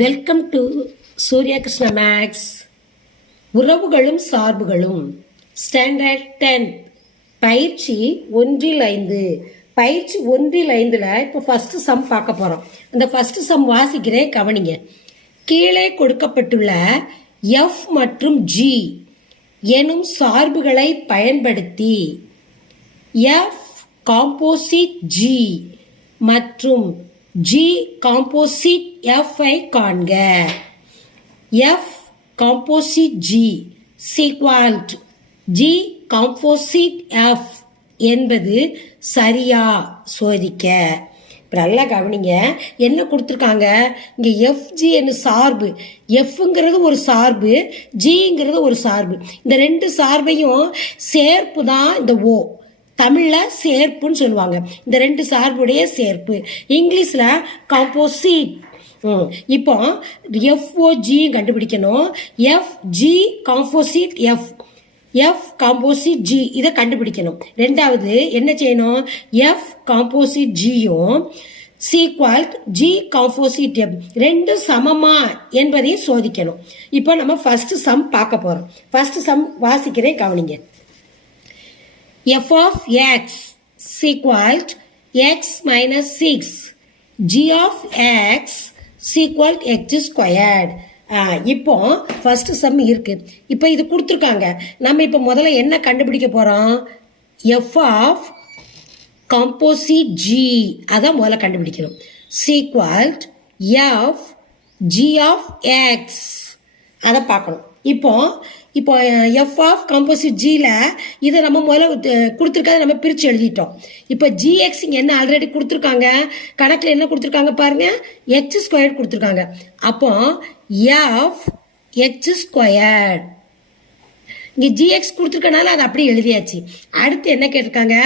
Welcome to Surya Krishna maths. உறவுகளும் சார்புகளும் standard 10 பயிற்சி 1-5. பயிற்சி 1-5ல் இப்போ ஃபர்ஸ்ட் சம் பார்க்க போகிறோம். அந்த ஃபர்ஸ்ட் சம் வாசிக்கிறேன், கவனிங்க. கீழே கொடுக்கப்பட்டுள்ள F மற்றும் G எனும் சார்புகளை பயன்படுத்தி F காம்போசிட் G மற்றும் G காம்போசிட் F ஐ காண்க. F composite G சீக்வல்ட் G composite F என்பது சரியா சோதிக்க. இப்போ நல்லா கவனிங்க, என்ன கொடுத்துருக்காங்க இங்கே? FG என்ன சார்பு, எஃப்ங்கிறது ஒரு சார்பு, ஜிங்கிறது ஒரு சார்பு. இந்த ரெண்டு சார்பையும் சேர்ப்பு தான் இந்த ஓ. தமிழில் சேர்ப்புன்னு சொல்லுவாங்க. இந்த ரெண்டு சார்புடைய சேர்ப்பு, இங்கிலீஷில் காம்போசிட். இப்போ எஃப்ஓஜி கண்டுபிடிக்கணும். FG composite F, F composite G இதை கண்டுபிடிக்கணும். ரெண்டாவது என்ன செய்யணும்? F composite ஜியும் சீக்வல்ட் G composite F ரெண்டும் சமமா என்பதையும் சோதிக்கணும். இப்போ நம்ம ஃபர்ஸ்ட் சம் பார்க்க போறோம். ஃபர்ஸ்ட் சம் வாசிக்கிறேன், கவனிங்க. F of x equals x minus 6. G of x equals x squared. இப்போ ஃபர்ஸ்ட் சம் இருக்கு. இப்போ இது கொடுத்துருக்காங்க. நம்ம இப்போ முதல்ல என்ன கண்டுபிடிக்க போறோம்? F of composite G அதான் முதல்ல கண்டுபிடிக்கணும். Equals F G of x அதை பார்க்கணும். இப்போ எஃப் ஆஃப் காம்போசிட் ஜியில் இதை நம்ம முதல்ல கொடுத்துருக்காத நம்ம பிரித்து எழுதிட்டோம். இப்போ ஜிஎக்ஸ் இங்கே என்ன ஆல்ரெடி கொடுத்துருக்காங்க, கணக்கில் என்ன கொடுத்துருக்காங்க பாருங்க, எக்ஸ் ஸ்கொயர்ட் கொடுத்துருக்காங்க. அப்போ எஃப் எக்ஸ் ஸ்கொயர்ட் இங்கே ஜிஎக்ஸ் கொடுத்துருக்கனால அது அப்படியே எழுதியாச்சு. அடுத்து என்ன கேட்டிருக்காங்க?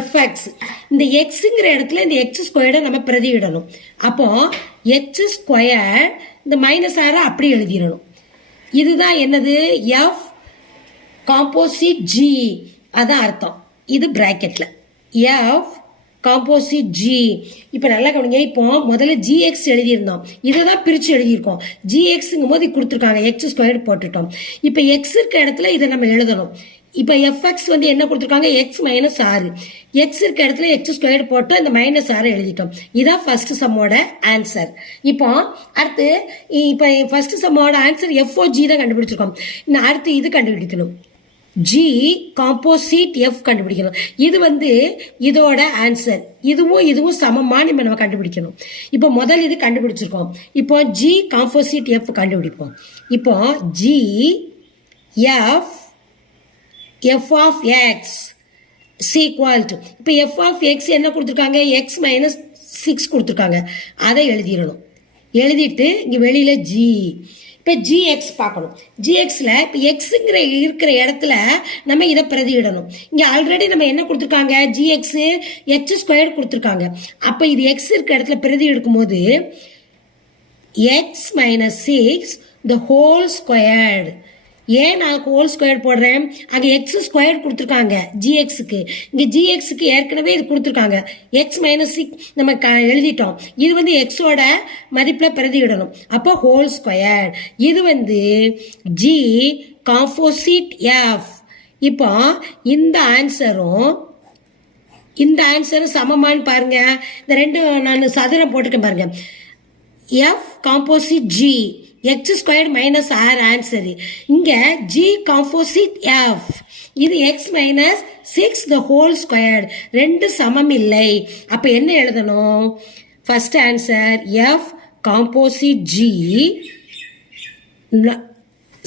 எஃப்எக்ஸ். இந்த எக்ஸுங்கிற இடத்துல இந்த எக்ஸ் ஸ்கொயர்டை நம்ம பிரதியிடணும். அப்போ எக்ஸ் ஸ்கொயர் இந்த மைனஸ் ஆரை அப்படியே எழுதிடணும். இதுதான் என்னது? எஃப் காம்போசிட் ஜி அதான் அர்த்தம். இது பிராக்கெட்ல எஃப் காம்போசிட் ஜி. இப்போ நல்லா கவனிங்க. இப்போ முதல்ல ஜிஎக்ஸ் எழுதியிருந்தோம், இதை தான் பிரித்து எழுதியிருக்கோம். ஜிஎக்ஸுங்கும் போது கொடுத்துருக்காங்க, எக்ஸ் ஸ்கொயர் போட்டுட்டோம். இப்போ எக்ஸ் இருக்க இடத்துல இதை நம்ம எழுதணும். இப்போ எஃப்எக்ஸ் வந்து என்ன கொடுத்துருக்காங்க? X minus 6. எக்ஸ் இருக்க இடத்துல எக்ஸ் ஸ்கொயர் போட்டு இந்த மைனஸ் 6 எழுதிட்டோம். இதான் ஃபர்ஸ்ட் சம்மோட ஆன்சர். இப்போ அடுத்து இப்போ ஃபர்ஸ்ட் சம்மோட ஆன்சர் எஃப்ஓஜி தான் கண்டுபிடிச்சிருக்கோம். இன்னும் அடுத்து இது கண்டுபிடிக்கணும், ஜி காம்போசிட் எஃப் கண்டுபிடிக்கணும். இது வந்து இதோட ஆன்சர். இதுவும் சமமா நம்ம கண்டுபிடிக்கணும். இப்போ முதல் இது கண்டுபிடிச்சிருக்கோம். இப்போ ஜி காம்போசிட் எஃப் கண்டுபிடிப்போம். இப்போ G F F of X equals. இப்போ எஃப் ஆஃப் எக்ஸ் என்ன கொடுத்துருக்காங்க? எக்ஸ் மைனஸ் 6 கொடுத்துருக்காங்க. அதை எழுதிடணும். எழுதிட்டு இங்கே வெளியில் ஜி. இப்போ ஜிஎக்ஸ் பார்க்கணும். ஜிஎக்ஸில் இப்போ எக்ஸுங்கிற இருக்கிற இடத்துல நம்ம இதை பிரதியிடணும். இங்கே ஆல்ரெடி நம்ம என்ன கொடுத்துருக்காங்க? ஜிஎக்ஸு எக்ஸ் ஸ்கொயர் கொடுத்துருக்காங்க. அப்போ இது எக்ஸ் இருக்கிற இடத்துல பிரதி எடுக்கும்போது X minus 6 the whole squared. ஏன் நான் ஹோல் ஸ்கொயர் போடுறேன்? அங்கே எக்ஸ் ஸ்கொயர் கொடுத்துருக்காங்க ஜிஎக்ஸுக்கு. இங்கே ஜிஎக்ஸுக்கு ஏற்கனவே இது கொடுத்துருக்காங்க, எக்ஸ் மைனஸ் 6 நம்ம எழுதிட்டோம். இது வந்து எக்ஸோட மதிப்பில் பிரதியிடணும். அப்போ ஹோல் ஸ்கொயர். இது வந்து ஜி காம்போசிட் எஃப். இப்போ இந்த ஆன்சரும் சமமானு பாருங்க. இந்த ரெண்டு நான் சதுரம் போட்டிருக்கேன் பாருங்க. F composite g x square minus 6 answer. இங்க ஜி காம்போசிட் எஃப் இது x minus 6 the whole square. ரெண்டு சமம் இல்லை. அப்ப என்ன எழுதணும்? First answer f composite G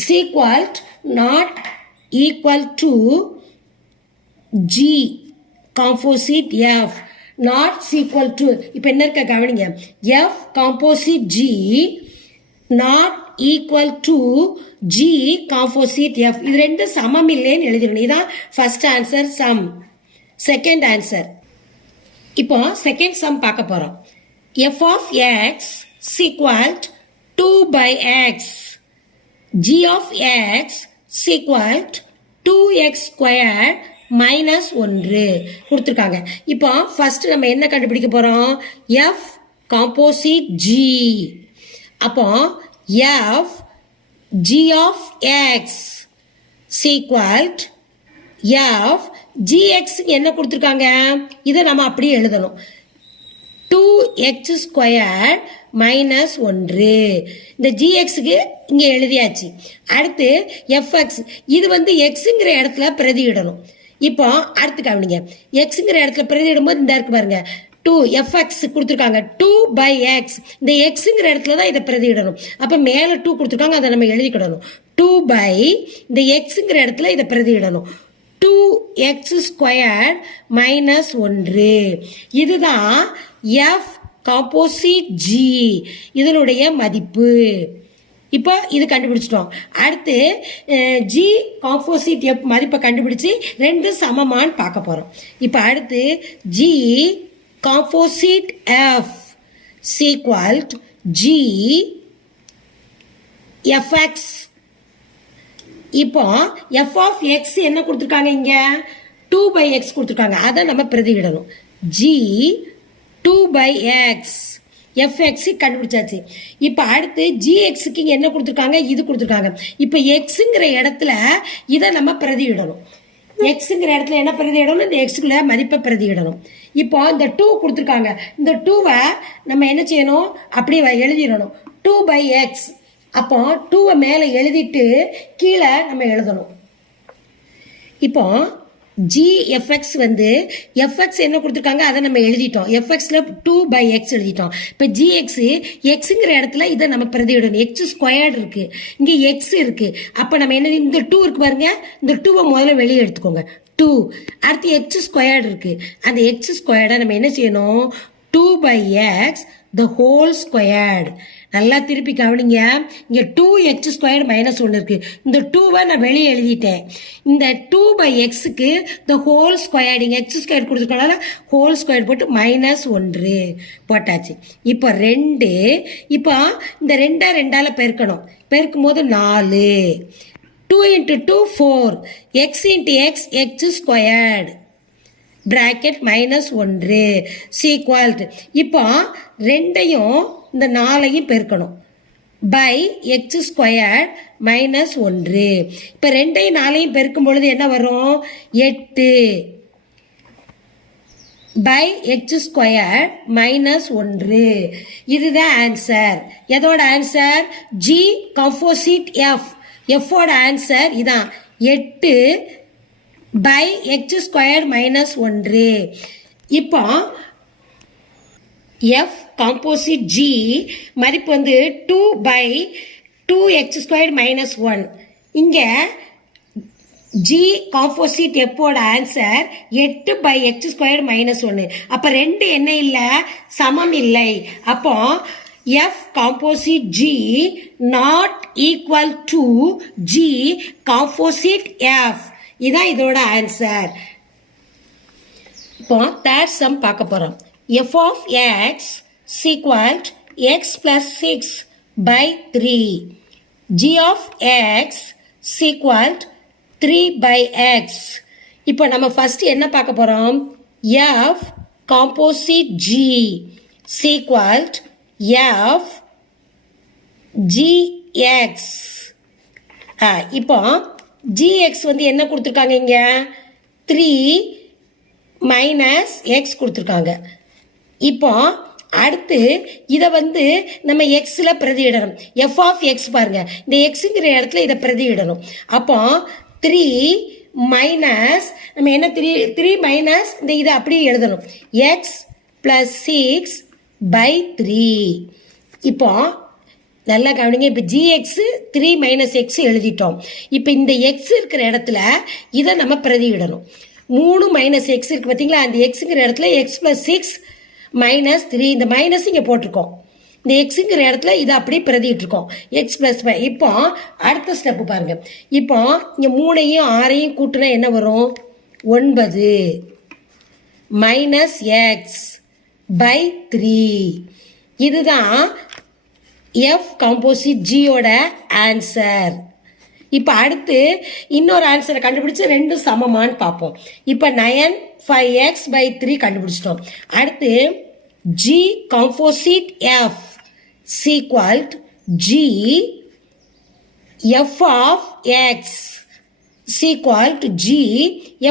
equalled not equal to G composite f not equal to. இப்ப என்ன இருக்க கவனிங்க. F composite G not equal to G composite f. இது ரெண்டு சமம் இல்லைன்னு எழுதிடணும். இதான் first answer sum. Second answer. இப்போ செகண்ட் சம் பார்க்க போறோம். F of X equals 2/x. G of X equals 2x square minus 1 கொடுத்துருக்காங்க. இப்போ ஃபர்ஸ்ட் நம்ம என்ன கண்டுபிடிக்க போறோம்? F composite G. அப்போ F G of X equals F G X என்ன கொடுத்துருக்காங்க, இதை நம்ம அப்படியே எழுதணும். 2x² minus 1. இந்த ஜிஎக்ஸுக்கு இங்கே எழுதியாச்சு. அடுத்து எஃப்எக்ஸ், இது வந்து எக்ஸுங்கிற இடத்துல பிரதியிடணும். இப்போ அடுத்து கவனிங்க, எக்ஸுங்கிற இடத்துல பிரதியிடும்போது இந்த இருக்கு பாருங்க, 2 எஃப்எக்ஸ் கொடுத்துருக்காங்க, 2/x. இந்த எக்ஸுங்கிற இடத்துல தான் இதை பிரதியிடணும். அப்போ மேலே 2 கொடுத்துருக்காங்க, அதை நம்ம எழுதிக்கிடணும். 2 இந்த எக்ஸுங்கிற இடத்துல இதை பிரதியிடணும். 2x² minus 1. இதுதான் எஃப் காம்போசிட் ஜி, இதனுடைய மதிப்பு. இப்போ இது கண்டுபிடிச்சிட்டோம். அடுத்து ஜி காம்போசிட் எஃப் மதிப்பை கண்டுபிடிச்சி ரெண்டு சமமான்னு பார்க்க போகிறோம். இப்போ அடுத்து g composite f equalled G FX. இப்போ எஃப் ஆஃப் எக்ஸ் என்ன கொடுத்துருக்காங்க, இங்கே 2/x கொடுத்துருக்காங்க, அதை நம்ம பிரதியிடணும். ஜி 2/x எஃப்எக்ஸ் கண்டுபிடிச்சாச்சு. இப்போ அடுத்து ஜிஎக்ஸுக்கு இங்கே என்ன கொடுத்துருக்காங்க, இது கொடுத்துருக்காங்க. இப்போ எக்ஸுங்கிற இடத்துல இதை நம்ம பிரதியிடணும். எக்ஸுங்கிற இடத்துல என்ன பிரதியிடணும், இந்த எக்ஸுக்குள்ள மதிப்பை பிரதியிடணும். இப்போ இந்த 2 கொடுத்துருக்காங்க, இந்த 2வை நம்ம என்ன செய்யணும், அப்படியே எழுதிடணும். 2/x. அப்போ 2வை மேலே எழுதிட்டு கீழே நம்ம எழுதணும். இப்போ ஜிஎஃப்எக்ஸ் வந்து எஃப்எக்ஸ் என்ன கொடுத்துருக்காங்க, அதை நம்ம எழுதிட்டோம். எஃப்எக்ஸில் 2/x எழுதிட்டோம். இப்போ ஜிஎக்ஸ் எக்ஸுங்கிற இடத்துல இதை நம்ம பிரதியிடணும். x² இருக்கு, இங்கே எக்ஸ் இருக்கு. அப்போ நம்ம என்ன, இந்த 2 இருக்கு பாருங்க, இந்த 2வை முதல்ல வெளியே எடுத்துக்கோங்க. 2 அடுத்து x² இருக்கு, அந்த x² நம்ம என்ன செய்யணும், 2/x the whole squared. நல்லா திருப்பி கவனிங்க, இங்கே 2x² மைனஸ் 1 இருக்கு. இந்த 2வை நான் வெளியே எழுதிட்டேன். இந்த 2/xக்கு the whole squared, இங்கே x² கொடுத்துருக்கனால whole squared போட்டு மைனஸ் 1 போட்டாச்சு. இப்போ 2, இப்போ இந்த 2 2ஆல் பெருக்கணும். பெருக்கும் போது 4. 2 × 2 4, x × x x². Bracket minus 1 equalled. இப்போ 2ஐயும் இந்த 4ஐயும் பெருக்கணும். By x² minus 1. இப்போ 2ஐயும் 4ஐயும் பெருக்கும் பொழுது என்ன வரும், 8 பை x² மைனஸ் 1. இதுதான் ஆன்சர். எதோட ஆன்சர், ஜி காம்போசிட் எஃப். எஃபோட ஆன்சர் இதான், 8 பை x² மைனஸ் 1. இப்போ எஃப் காம்போசிட் ஜி மதிப்பு வந்து 2/2x² மைனஸ் 1. இங்கே ஜி காம்போசிட் எப்போட ஆன்சர் 8/x² மைனஸ் 1. அப்போ 2 என்ன இல்லை, சமம் இல்லை. அப்போ F composite G not equal to G composite F. இதான் இதோட ஆன்சர். இப்போ தேர்ட் சம் பார்க்க போகிறோம். F of X equals X plus 6/3. G of X equals 3/x. இப்போ நம்ம ஃபர்ஸ்ட் என்ன பார்க்க போகிறோம், F composite G equals F G X. இப்போ ஜிஎக்ஸ் வந்து என்ன கொடுத்துருக்காங்க, இங்கே 3 மைனஸ் எக்ஸ் கொடுத்துருக்காங்க. இப்போ அடுத்து இதை வந்து நம்ம எக்ஸில் பிரதியிடணும். எஃப் ஆஃப் எக்ஸ் பாருங்க, இந்த எக்ஸுங்கிற இடத்துல இதை பிரதியிடணும். அப்போ 3 மைனஸ் நம்ம என்ன, 3 மைனஸ் இந்த இதை அப்படியே எழுதணும், எக்ஸ் பிளஸ் 6/3. இப்போ நல்லா கவனிங்க, இப்போ ஜிஎக்ஸ் 3 மைனஸ் எக்ஸ் எழுதிட்டோம். இப்போ இந்த எக்ஸ் இருக்கிற இடத்துல இதை நம்ம பிரதியிடணும். 3 மைனஸ் எக்ஸ் இருக்கு பார்த்தீங்களா, அந்த எக்ஸுங்கிற இடத்துல எக்ஸ் பிளஸ் 6 மைனஸ் 3, இந்த மைனஸ் இங்கே போட்டிருக்கோம். இந்த எக்ஸுங்கிற இடத்துல இதை அப்படியே பிரதியிட்டிருக்கோம், எக்ஸ் பிளஸ் 5. இப்போ அடுத்த ஸ்டெப்பு பாருங்க. இப்போ இங்கே 3ஐயும் 6ஐயும் கூட்டினா என்ன வரும், 9 மைனஸ் x/3. இதுதான் எஃப் காம்போசிட் ஜியோட ஆன்சர். இப்போ அடுத்து இன்னொரு ஆன்சரை கண்டுபிடிச்சு ரெண்டும் சமமானு பார்ப்போம். இப்போ 9 5x/3 கண்டுபிடிச்சிட்டோம். அடுத்து g composite f equalled g f of x equal to g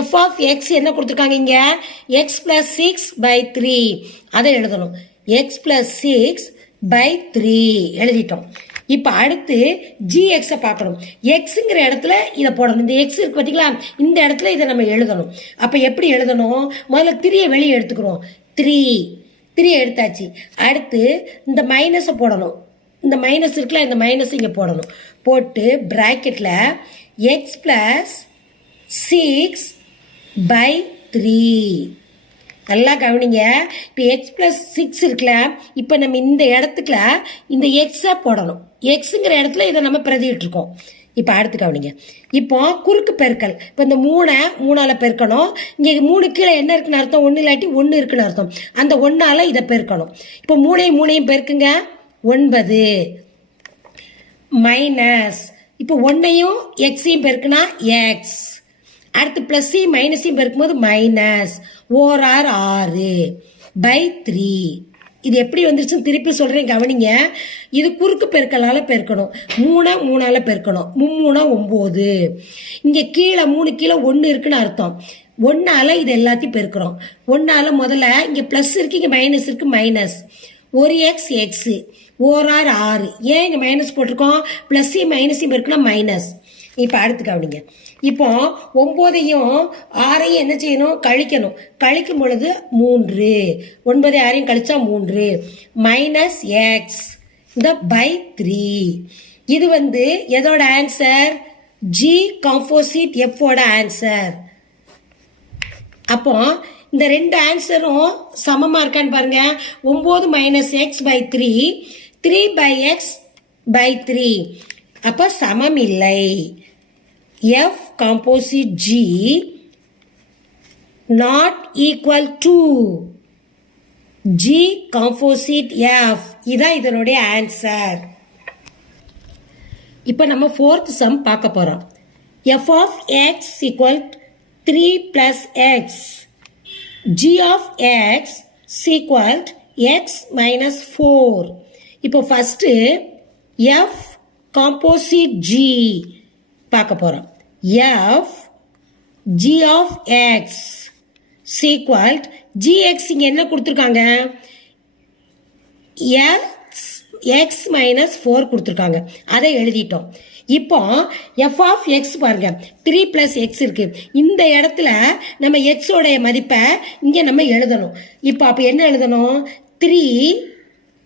f of x என்ன கொடுத்துருக்காங்க இங்க x plus 6/3 அதை எழுதணும் x plus 6/3 எழுதிட்டோம். இப்போ அடுத்து gx பார்க்கணும். xங்கிற இடத்துல இதை போடணும். இந்த x இருக்கு பார்த்தீங்களா, இந்த இடத்துல இதை நம்ம எழுதணும். அப்போ எப்படி எழுதணும்? முதல்ல 3 வெளியே எடுத்துக்கிறோம். 3 எடுத்தாச்சு. அடுத்து இந்த மைனஸை போடணும். இந்த மைனஸ் இருக்குல்ல, இந்த மைனஸ் இங்கே போடணும். போட்டு ப்ராக்கெட்டில் x plus 6/3 நல்லா கவனிங்க. இப்போ x plus 6 இருக்குல்ல, இப்போ நம்ம இந்த இடத்துக்குல இந்த எக்ஸை போடணும். எக்ஸுங்கிற இடத்துல இதை நம்ம பிரதியிட்டிருக்கோம். இப்போ அடுத்து கவனிங்க. இப்போ குறுக்கு பெருக்கல். இப்போ இந்த 3ஆல் பெருக்கணும். இங்கே 3 கீழே என்ன இருக்குன்னு அர்த்தம்? 1 இல்லாட்டி 1 இருக்குன்னு அர்த்தம். அந்த 1ஆல் இதை பெருக்கணும். இப்போ 3ஐயும் பெருக்குங்க. 9 மைனஸ் இப்போ 1ஐயும் எக்ஸையும் பெருக்குனா எக்ஸ். அடுத்து ப்ளஸ்ஸையும் மைனஸையும் பெருக்கும்போது மைனஸ். ஓரார் 6/3. இது எப்படி வந்துருச்சுன்னு திருப்பி சொல்கிறேன் கவனிங்க. இது குறுக்கு பெருக்கலால் பெருக்கணும். 3ஆல் பெருக்கணும். 3 9. இங்கே கீழே 3 கீழே 1 இருக்குன்னு அர்த்தம். 1ஆல் இது எல்லாத்தையும் பெருக்கிறோம். 1ஆல் முதல்ல இங்கே ப்ளஸ் இருக்குது, இங்கே மைனஸ் இருக்குது. மைனஸ் ஒரு எக்ஸு. ஓரார் 6. ஏன் இங்கே மைனஸ் போட்டிருக்கோம்? ப்ளஸ்ஸையும் மைனஸையும் பெருக்கணும் மைனஸ். இப்போ அடுத்து கவனிங்க. இப்போ 9ஐயும் 6ஐயும் என்ன செய்யணும்? கழிக்கணும். கழிக்கும் பொழுது 3. 9 6ஐயும் கழிச்சா 3 மைனஸ் எக்ஸ் இந்த /3. இது வந்து எதோட ஆன்சர்? ஜி காம்போசிட் எஃபோட ஆன்சர். அப்போ இந்த ரெண்டு ஆன்சரும் சமமாக இருக்கான்னு பாருங்க. 9 மைனஸ் x/3 3/x/3. அப்போ சமம் இல்லை. F composite G not equal to G composite F. இதான் இதனுடைய ஆன்சர். இப்போ நம்ம 4th சம் பார்க்க போகிறோம். F of x equal 3 plus x. G of x equal x minus 4. இப்போ ஃபஸ்ட்டு F composite G பார்க்க போகிறோம். F G of x equal gx இங்கே என்ன கொடுத்துருக்காங்க? x minus 4 கொடுத்துருக்காங்க. அதை எழுதிட்டோம். இப்போ f of x பாருங்க, 3 plus x இருக்கு. இந்த இடத்துல நம்ம x உடைய மதிப்பை இங்கே நம்ம எழுதணும். இப்போ அப்போ என்ன எழுதணும்? 3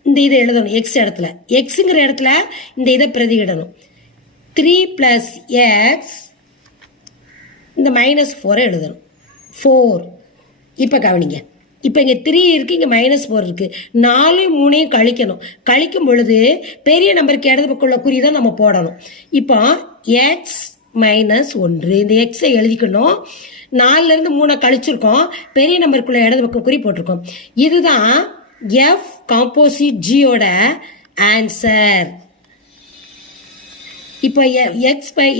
இந்த இதை எழுதணும். x இடத்துல xங்கிற இடத்துல இந்த இதை பிரதியிடணும். 3 plus x இந்த மைனஸ் 4 எழுதணும். 4. இப்போ கவனிங்க. இப்போ இங்கே 3 இருக்குது, இங்கே -4 இருக்குது. 4 3ஐயும் கழிக்கணும். கழிக்கும் பொழுது பெரிய நம்பருக்கு இடது பக்கம் உள்ள குறி தான் நம்ம போடணும். இப்போ எக்ஸ் -1 இந்த எக்ஸை எழுதிக்கணும். 4லேருந்து 3 கழிச்சிருக்கோம். பெரிய நம்பருக்குள்ள இடது பக்கம் குறி போட்டிருக்கோம். இதுதான் எஃப் காம்போசிட் ஜியோட ஆன்சர். இப்போ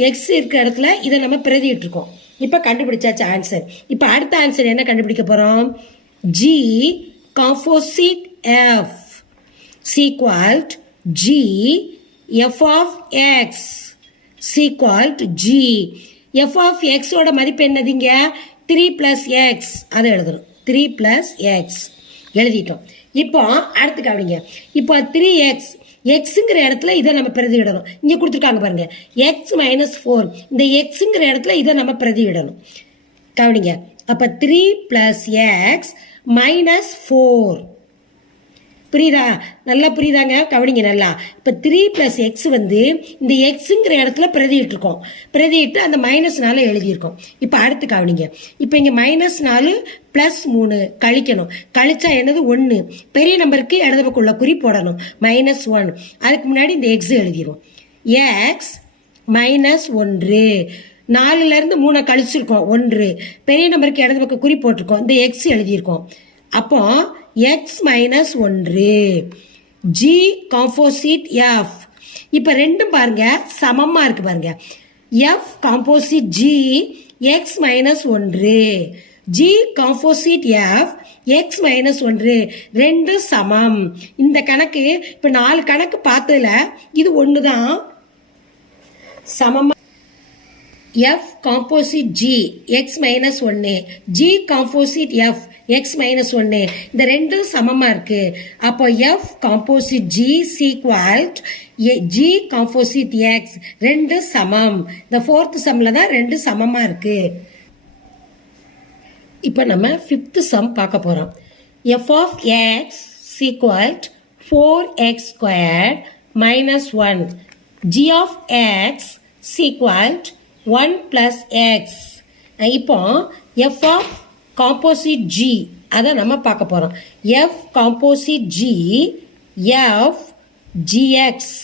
எக்ஸ் இருக்கிற இடத்துல இதை நம்ம பிரதியிட்டிருக்கோம். இப்போ கண்டுபிடிச்சாச்சு ஆன்சர். இப்போ அடுத்த ஆன்சர் என்ன கண்டுபிடிக்க போகிறோம்? G composite f equalled g f of X equalled g f of எக்ஸோட மதிப்பு என்னதுங்க? 3 plus x. அதை எழுதணும். 3 plus x எழுதிட்டோம். இப்போ அடுத்து கவனிங்க. இப்போ 3x எக்ஸுங்கிற இடத்துல இதை நம்ம பிரதியிடணும். இங்கே கொடுத்துருக்காங்க பாருங்க, x -4. இந்த எக்ஸுங்கிற இடத்துல இதை நம்ம பிரதியிடணும். கவனிங்க. அப்போ 3 plus x -4. புரியுதா? நல்லா புரியுதாங்க? கவனிங்க நல்லா. இப்போ 3 plus x வந்து இந்த எக்ஸுங்கிற இடத்துல பிரதியிட்டிருக்கோம். பிரதியிட்டு அந்த -4 எழுதியிருக்கோம். இப்போ அடுத்து கவனிங்க. இப்போ இங்கே -4 + 3 கழிக்கணும். கழிச்சா என்னது? 1. பெரிய நம்பருக்கு இடது பக்கம் உள்ள குறி போடணும். -1. அதுக்கு முன்னாடி இந்த எக்ஸ் எழுதிடும். எக்ஸ் -1. 4லேருந்து 3 கழிச்சிருக்கோம். 1. பெரிய நம்பருக்கு இடது பக்கம் குறி போட்டிருக்கோம். இந்த எக்ஸ் எழுதியிருக்கோம். அப்போ x -1 ஜி காம்போசிட் எஃப். இப்போ ரெண்டும் பாருங்க சமமாக இருக்கு பாருங்க. F composite G x -1 G composite F X minus 1 ரெண்டு சமம். இந்த கணக்கு இப்போ 4 கணக்கு பார்த்ததுல இது ஒன்று தான் சமம். F composite g X minus 1 G composite F X minus 1 இந்த ரெண்டும் சமமாக இருக்கு. அப்போ F composite G சீக்வல்ட் G composite X ரெண்டு சமம். இந்த 4th சம்மில் தான் ரெண்டு சமமாக இருக்கு. இப்போ நம்ம 5th சம் பார்க்க போகிறோம். F of X equals 4x squared minus 1 G of X equals 1 plus x. இப்போ எஃப் ஆஃப் காம்போசிட் ஜி அதை நம்ம பார்க்க போகிறோம். F composite G F G X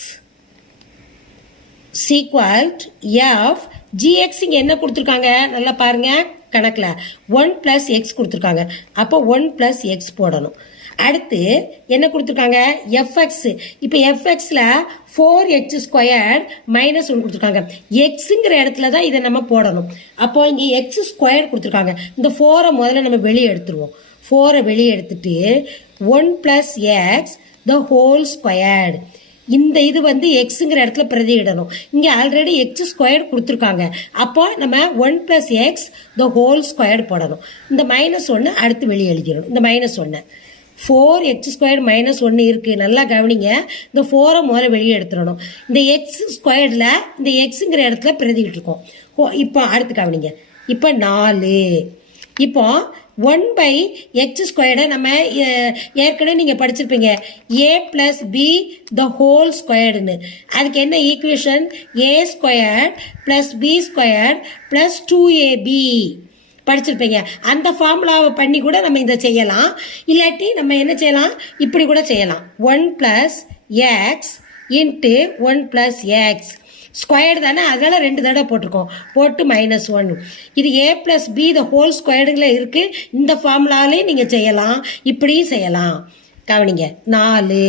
equals F G X இங்கே என்ன கொடுத்துருக்காங்க நல்லா பாருங்க கணக்கில் 1 plus x கொடுத்துருக்காங்க. அப்போ 1 plus x போடணும். அடுத்து என்ன கொடுத்துருக்காங்க எஃப்எக்ஸ். இப்போ எஃப்எக்ஸில் 4x ஸ்கொயர்ட் மைனஸ் 1 கொடுத்துருக்காங்க. எக்ஸுங்கிற இடத்துல தான் இதை நம்ம போடணும். அப்போ இங்கே எக்ஸ் ஸ்கொயர்ட் கொடுத்துருக்காங்க. இந்த 4 முதல்ல நம்ம வெளியே எடுத்துருவோம். 4 வெளியே எடுத்துட்டு 1 plus x the whole squared. இந்த இது வந்து எக்ஸுங்கிற இடத்துல பிரதியிடணும். இங்கே ஆல்ரெடி எக்ஸ் ஸ்கொயர்டு கொடுத்துருக்காங்க. அப்போ நம்ம 1 plus x the whole squared போடணும். இந்த -1 அடுத்து வெளியே எழுதிடணும். இந்த -1 4x ஸ்கொயர்டு -1 இருக்குது. நல்லா கவனிங்க. இந்த 4 முதல்ல வெளியே எடுத்துடணும். இந்த எக்ஸ் ஸ்கொயர்டில் இந்த எக்ஸுங்கிற இடத்துல பிரதிக்கிட்டு இருக்கோம். இப்போ அடுத்து கவனிங்க. இப்போ 4 இப்போ 1 by x ஸ்கொயர்டை நம்ம ஏற்கனவே நீங்கள் படிச்சிருப்பீங்க a plus b the whole ஸ்கொயர்டுன்னு. அதுக்கு என்ன equation a squared plus b squared plus 2ab படிச்சிருப்பீங்க. அந்த ஃபார்முலாவை பண்ணி கூட நம்ம இதை செய்யலாம். இல்லாட்டி நம்ம என்ன செய்யலாம் இப்படி கூட செய்யலாம். 1 plus x into 1 plus x squared தானே, அதனால 2 தடவை போட்டிருக்கோம். போட்டு -1 இது a plus b the whole ஸ்கொயர்டுங்கள இருக்குது. இந்த ஃபார்முலாவிலையும் நீங்கள் செய்யலாம், இப்படியும் செய்யலாம். கவனிங்க 4.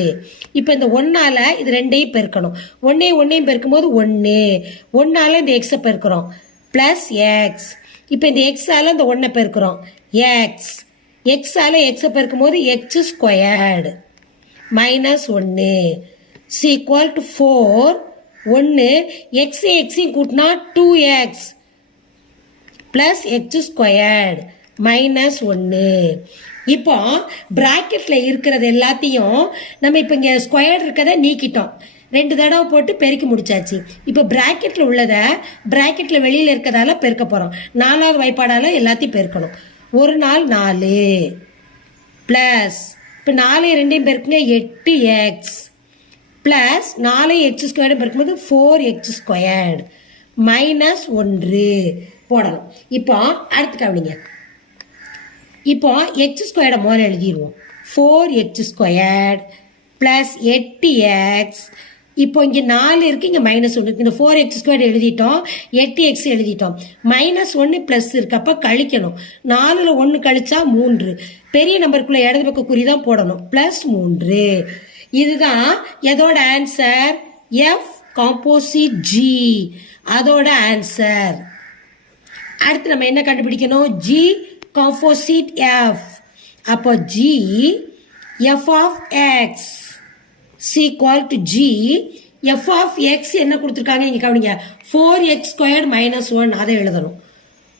இப்போ இந்த 1ஆல் இது 2ஐயும் பெருக்கணும். 1ஐயும் பெருக்கும்போது 1 1ஆல் இந்த எக்ஸை பெருக்கிறோம் ப்ளஸ் எக்ஸ். இப்போ இந்த எக்ஸால் இந்த 1 பெருக்கிறோம் எக்ஸ். எக்ஸால் எக்ஸை பெருக்கும்போது எக்ஸ் ஸ்கொயர்டு -1 ஈக்குவல் டு 4 1 எக்ஸையும் கூட்டினா 2x ப்ளஸ் எக்ஸ் ஸ்கொயர்டு -1. இப்போ ப்ராக்கெட்டில் இருக்கிறது எல்லாத்தையும் நம்ம இப்போ இங்கே ஸ்கொயர்டு இருக்கிறத நீக்கிட்டோம். 2 தடவை போட்டு பெருக்கி முடிச்சாச்சு. இப்போ ப்ராக்கெட்டில் உள்ளதை ப்ராக்கெட்டில் வெளியில் இருக்கிறதால பெருக்க போகிறோம். 4வது வாய்ப்பாடால் எல்லாத்தையும் பெருக்கணும். 1 நாள் 4 ப்ளஸ் இப்போ 4 2ஐயும் பெருக்குங்க 8x ப்ளஸ் 4 எக்ஸ் ஸ்கொயர்டு பெருக்கும்போது 4x ஸ்கொயர்டு -1 போடணும். இப்போ அடுத்து கவனிங்க. இப்போ எக்ஸ் ஸ்கொயர்டை முதல்ல எழுதிடுவோம். 4x squared plus 8x. இப்போ இங்கே 4 இருக்குது, இங்கே -1 இருக்குது. இந்த 4x ஸ்கொயர்டு எழுதிட்டோம், 8x எழுதிட்டோம். -1 ப்ளஸ் இருக்குது, அப்போ கழிக்கணும். 4ல் 1 கழிச்சா 3. பெரிய நம்பருக்குள்ளே இடது பக்க குறி தான் போடணும். +3. இதுதான் எதோட ஆன்சர் எஃப் காம்போசிட் ஜி அதோட ஆன்சர். அடுத்து நம்ம என்ன கண்டுபிடிக்கணும் ஜி காம்போசிட் எஃப். அப்போ g f of x equal to g f of x என்ன கொடுத்துருக்காங்க இங்கே கவனிங்க 4x ஸ்கொயர்டு -1 அதை எழுதணும்.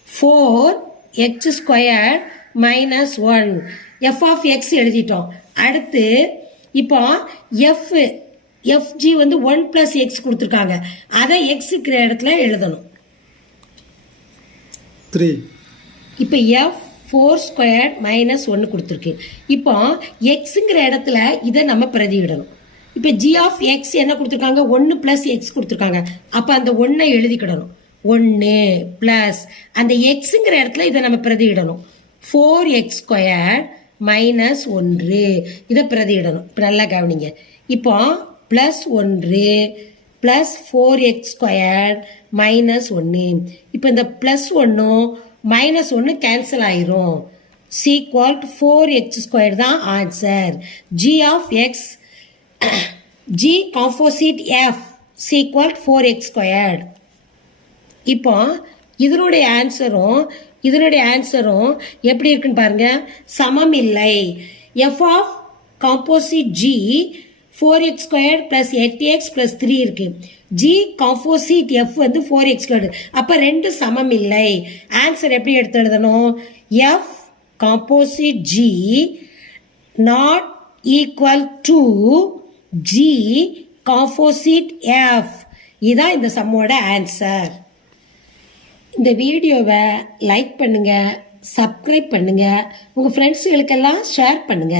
4x squared -1 F of X எழுதிட்டோம். அடுத்து இப்போ எஃப்ஜி வந்து 1 plus x கொடுத்துருக்காங்க. அதை எக்ஸுக்கிற இடத்துல எழுதணும். 3. இப்போ எஃப் 4 ஸ்கொயர்ட் -1 கொடுத்துருக்கு. இப்போ எக்ஸுங்கிற இடத்துல இதை நம்ம பிரதியிடணும். இப்போ ஜி ஆஃப் எக்ஸ் என்ன கொடுத்துருக்காங்க 1 plus x கொடுத்துருக்காங்க. அப்போ அந்த 1ஐ எழுதிக்கிடணும். 1 ப்ளஸ் அந்த எக்ஸுங்கிற இடத்துல இதை நம்ம பிரதியிடணும். 4x ஸ்கொயர்ட் -1 இதை பிரதியிடணும். இப்போ நல்லா கவனிங்க. இப்போ +1 ப்ளஸ் 4x ஸ்கொயர்ட் -1. இப்போ இந்த +1 -1 கேன்சல் ஆயிரும். ஈக்குவல் டு 4x ஸ்கொயர் தான் answer. G of x g composite f equal 4x squared. இப்போ இதனுடைய ஆன்சரும் இதனுடைய ஆன்சரும் எப்படி இருக்குன்னு பாருங்க. சமம் இல்லை. F of composite g 4x square plus 8x plus 3 இருக்கு. ஜி காம்போசிட் எஃப் வந்து 4x ஸ்கொயர். அப்ப ரெண்டு சமம் இல்லை. ஆன்சர் எப்படி எடுத்து எழுதணும்? F composite G not equal to G composite F. இதான் இந்த சம்மோட ஆன்சர். இந்த வீடியோவை லைக் பண்ணுங்க, சப்ஸ்கிரைப் பண்ணுங்க, உங்க ஃப்ரெண்ட்ஸுகளுக்கெல்லாம் ஷேர் பண்ணுங்க.